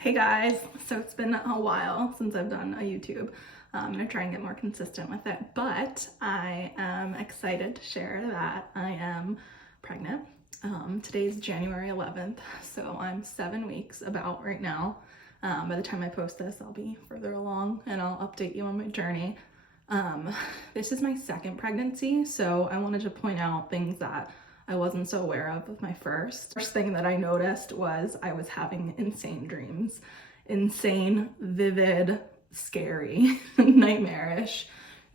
Hey guys, so it's been a while since I've done a YouTube. I'm gonna try and get more consistent with it, but I am excited to share that I am pregnant. Today's January 11th, so I'm 7 weeks about right now. By the time I post this, I'll be further along and I'll update you on my journey. This is my second pregnancy, so I wanted to point out things that I wasn't so aware of with my first. First thing that I noticed was I was having insane dreams. Insane, vivid, scary, nightmarish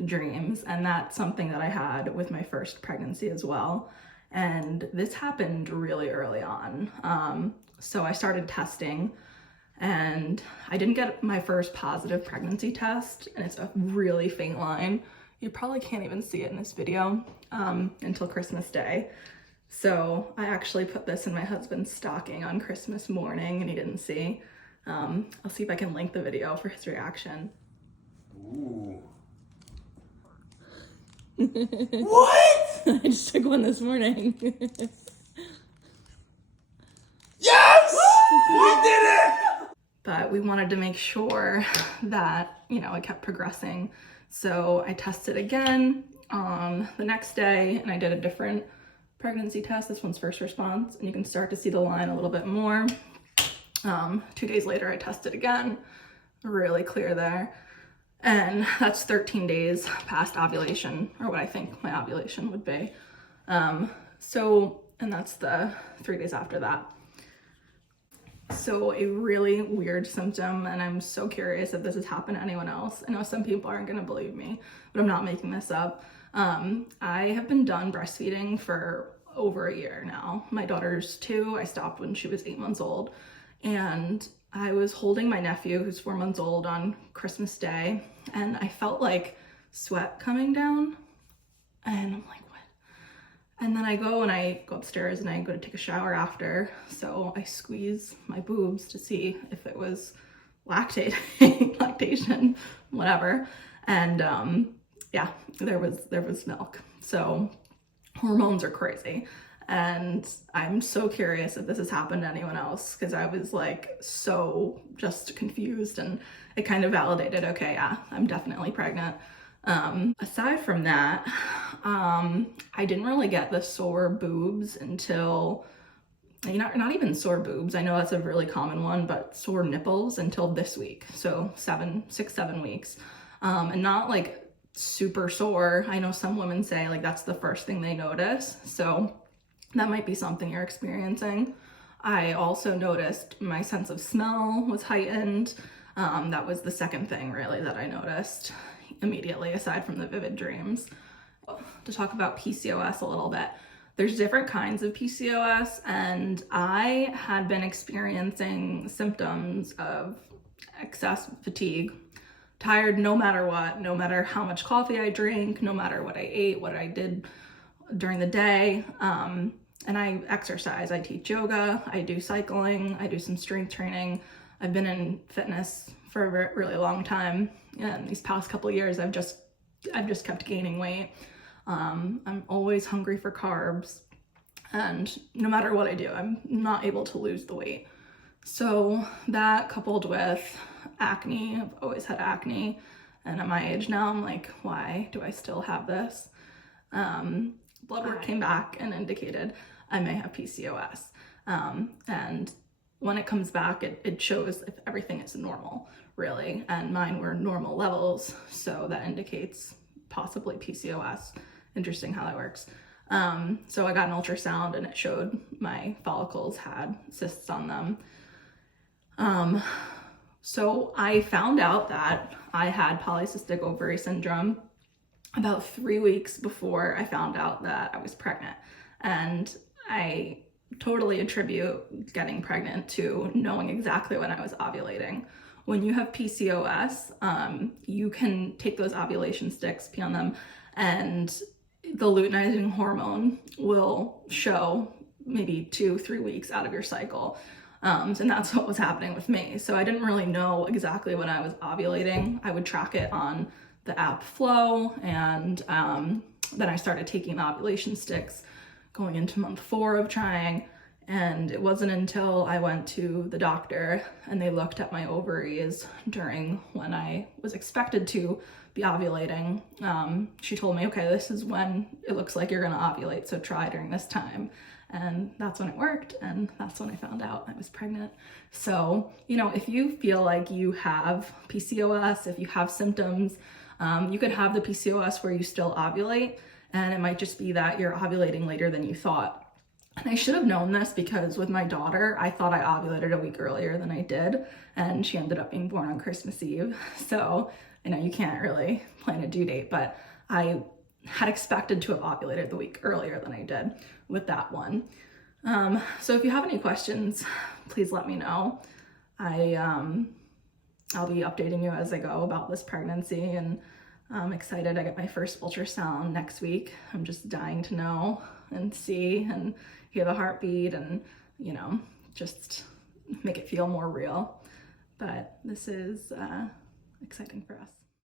dreams. And that's something that I had with my first pregnancy as well. And this happened really early on. So I started testing and I didn't get my first positive pregnancy test, and it's a really faint line. You probably can't even see it in this video until Christmas Day. So I actually put this in my husband's stocking on Christmas morning and he didn't see. I'll see if I can link the video for his reaction. Ooh. What? I just took one this morning. Yes! We did it! But we wanted to make sure that, it kept progressing. So I tested again on the next day and I did a different pregnancy test. This one's first response, and you can start to see the line a little bit more. 2 days later, I tested again, really clear there. And that's 13 days past ovulation, or what I think my ovulation would be. And that's the 3 days after that. So a really weird symptom, and I'm so curious if this has happened to anyone else. I know some people aren't gonna believe me, but I'm not making this up. I have been done breastfeeding for over a year now. My daughter's 2. I stopped when she was 8 months old. And I was holding my nephew, who's 4 months old, on Christmas Day, and I felt like sweat coming down. And I'm like, what? And then I go upstairs and I go to take a shower after. So I squeeze my boobs to see if it was lactation, whatever. And yeah, there was milk. So hormones are crazy. And I'm so curious if this has happened to anyone else, because I was like so just confused, and it kind of validated, okay, yeah, I'm definitely pregnant. Aside from that, I didn't really get the sore boobs until, not even sore boobs, I know that's a really common one, but sore nipples until this week. So 6, 7 weeks. And not like super sore. I know some women say like that's the first thing they notice. So that might be something you're experiencing. I also noticed my sense of smell was heightened. That was the second thing really that I noticed immediately, aside from the vivid dreams. To talk about PCOS a little bit, there's different kinds of PCOS, and I had been experiencing symptoms of excess fatigue, tired no matter what, no matter how much coffee I drink, no matter what I ate, what I did during the day. And I exercise, I teach yoga, I do cycling, I do some strength training. I've been in fitness for a really long time. And these past couple of years, I've just kept gaining weight. I'm always hungry for carbs. And no matter what I do, I'm not able to lose the weight. So that coupled with acne, I've always had acne. And at my age now, I'm like, why do I still have this? Blood work came back and indicated I may have PCOS. And when it comes back, it shows if everything is normal, really. And mine were normal levels, so that indicates possibly PCOS. Interesting how that works. So I got an ultrasound and it showed my follicles had cysts on them. So I found out that I had polycystic ovary syndrome about 3 weeks before I found out that I was pregnant. And I totally attribute getting pregnant to knowing exactly when I was ovulating. When you have PCOS, you can take those ovulation sticks, pee on them, and the luteinizing hormone will show maybe 2-3 weeks out of your cycle. And that's what was happening with me. So I didn't really know exactly when I was ovulating. I would track it on the app Flow, and then I started taking the ovulation sticks going into month 4 of trying, And it wasn't until I went to the doctor and they looked at my ovaries during when I was expected to be ovulating. She told me, okay, this is when it looks like you're gonna ovulate, so try during this time. And that's when it worked, and that's when I found out I was pregnant. So, you know, if you feel like you have PCOS, if you have symptoms, you could have the PCOS where you still ovulate, and it might just be that you're ovulating later than you thought. And I should have known this because with my daughter, I thought I ovulated a week earlier than I did, and she ended up being born on Christmas Eve. So, you know, you can't really plan a due date, but I had expected to have ovulated the week earlier than I did with that one. So if you have any questions, please let me know. I'll be updating you as I go about this pregnancy, and I'm excited. I get my first ultrasound next week. I'm just dying to know and see and hear the heartbeat and, you know, just make it feel more real. But this is exciting for us.